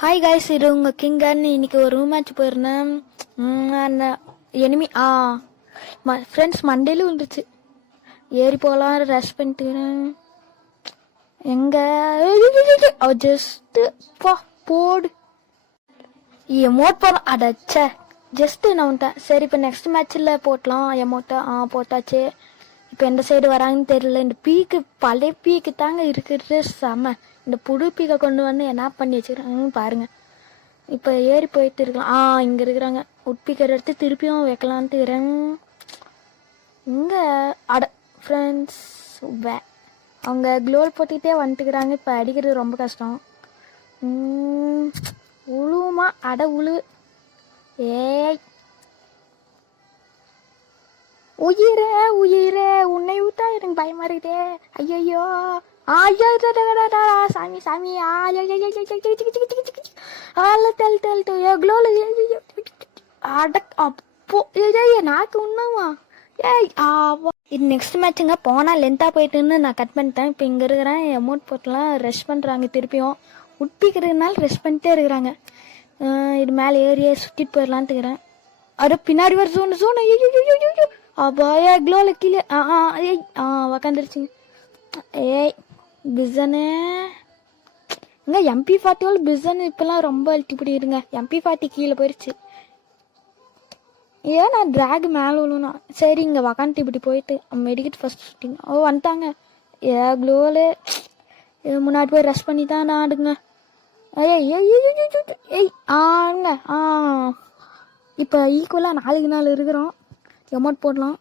Hi guys, இது உங்கள் கிங்கன்னு. இன்னைக்கு ஒரு ரூம் மேட்ச் போயிருந்தேன். அந்த எனிமி ஃப்ரெண்ட்ஸ் மண்டேலும் வந்துருச்சு. ஏறி போகலாம், ரெஸ்ட் பண்ணிட்டுக்கிறேன். எங்க ஜஸ்ட்டு போடு எமோட் போகலாம். அடச்சே, ஜஸ்ட்டு நான் வந்துட்டேன். சரி, இப்போ நெக்ஸ்ட் மேட்ச்சில் போட்டலாம் எமோட்டை. போட்டாச்சு. இப்போ எந்த சைடு வராங்கன்னு தெரியல. இந்த பீக்கு பழைய பீக்கு தாங்க இருக்கிறது செம. இந்த புது பீக்கை கொண்டு வந்து என்ன பண்ணி வச்சுக்கிறாங்கன்னு பாருங்கள். இப்போ ஏறி போயிட்டு இருக்கலாம். இங்கே இருக்கிறாங்க. உட்பீக்கர் எடுத்து திருப்பியும் வைக்கலான்ட்டு இருக்கிறேன். இங்கே ஃப்ரெண்ட்ஸ் அவங்க க்ளோல் போட்டுக்கிட்டே வந்துட்டுக்கிறாங்க. இப்போ அடிக்கிறது ரொம்ப கஷ்டம். உழுவுமா உழு. ஏய் உயிரே உயிரே, உன்னை விட்டா எனக்கு பயமா இருக்குதே. ஐயோ சாமி சாமி. அப்போ நாக்கு உண்ணுமா. இது நெக்ஸ்ட் மேட்சுங்க. போனால் லென்த்தாக போயிட்டுன்னு நான் கட் பண்ணிட்டேன். இப்போ இங்கே இருக்கிறேன். அமௌண்ட் போட்டுலாம் ரெஸ்ட் பண்ணுறாங்க. திருப்பியும் உட்பிக்கிறதுனால ரெஸ்ட் பண்ணிட்டே இருக்கிறாங்க. இது மேலே ஏரியா சுற்றிட்டு போயிடலான்ட்டு இருக்கிறேன். அது பின்னாடி வர ஜோன் ஐயோ அப்பாயா க்ளோல கீழே உக்காந்துருச்சுங்க. ஏய் பிசனு இங்கே MP40 பிசன் இப்போலாம் ரொம்ப அழுத்தி பிடிக்குதுங்க. MP40 கீழே போயிடுச்சு. ஏன் நான் ட்ராக் மேலே விழுனா. சரி, இங்கே உக்காந்துட்டு இப்படி போயிட்டு மெடிக்கெட் ஃபர்ஸ்ட் ஷூட்டிங் வந்துட்டாங்க. க்ளோலு முன்னாடி போய் ரெஸ்ட் பண்ணி தான் நான் ஆடுங்க. ஏய் ஆங்க இப்போ ஈக்குவலாக 4 இருக்கிறோம். எமௌண்ட் போடலாம்.